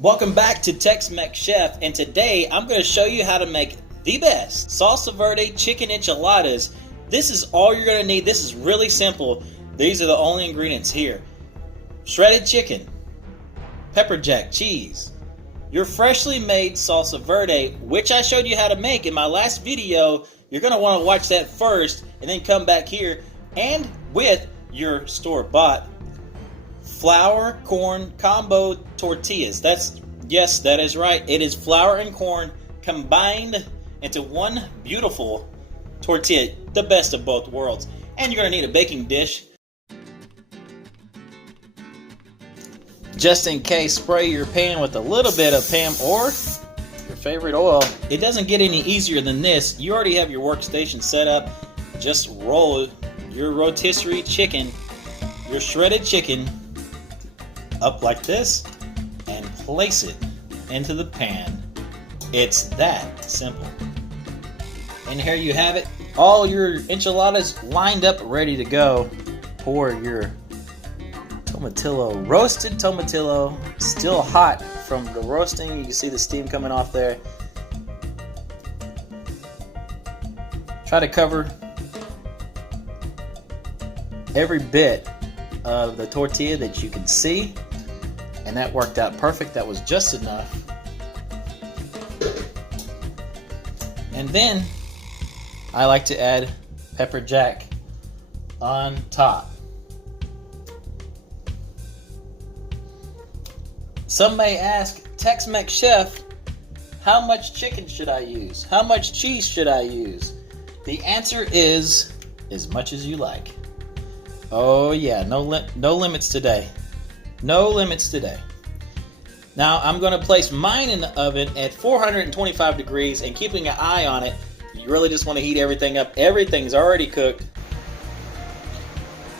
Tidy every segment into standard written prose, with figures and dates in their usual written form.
Welcome back to Tex-Mex Chef, and today I'm going to show you how to make the best Salsa Verde chicken enchiladas. This is all you're going to need. This is really simple. These are the only ingredients here. Shredded chicken, pepper jack cheese, your freshly made Salsa Verde, which I showed you how to make in my last video. You're going to want to watch that first and then come back here, and with your store-bought flour corn combo tortillas. Yes, that is right. It is flour and corn combined into one beautiful tortilla, the best of both worlds. And you're going to need a baking dish. Just in case, spray your pan with a little bit of Pam or your favorite oil. It doesn't get any easier than this. You already have your workstation set up. Just roll your rotisserie chicken, your shredded chicken, up like this and place it into the pan. It's that simple. And here you have it. All your enchiladas lined up, ready to go. Pour your tomatillo, roasted tomatillo, still hot from the roasting. You can see the steam coming off there. Try to cover every bit of the tortilla that you can see, and that worked out perfect. That was just enough. And then I like to add pepper jack on top. Some may ask, Tex-Mex Chef, how much chicken should I use? How much cheese should I use? The answer is as much as you like. Oh yeah, no limits today. No limits today. Now I'm going to place mine in the oven at 425 degrees and keeping an eye on it. You really just want to heat everything up. Everything's already cooked.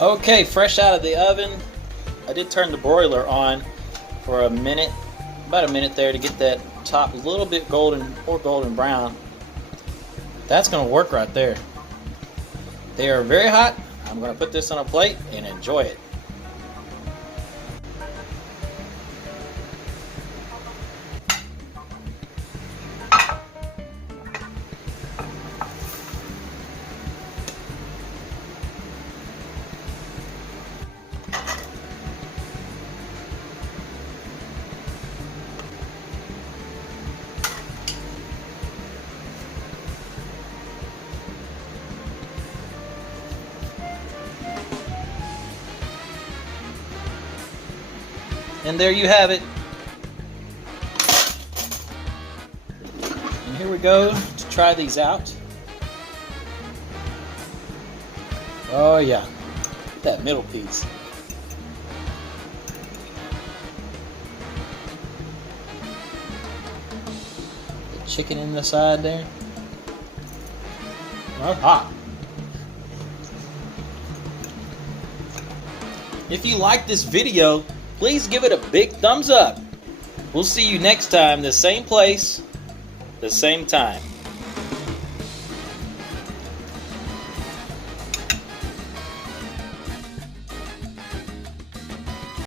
Okay, fresh out of the oven. I did turn the broiler on for a minute, about a minute there, to get that top a little bit golden or golden brown. That's going to work right there. They are very hot. I'm going to put this on a plate and enjoy it. And there you have it. And here we go to try these out. Oh yeah, that middle piece. The chicken in the side there. Oh, hot. If you like this video, please give it a big thumbs up. We'll see you next time, the same place, the same time.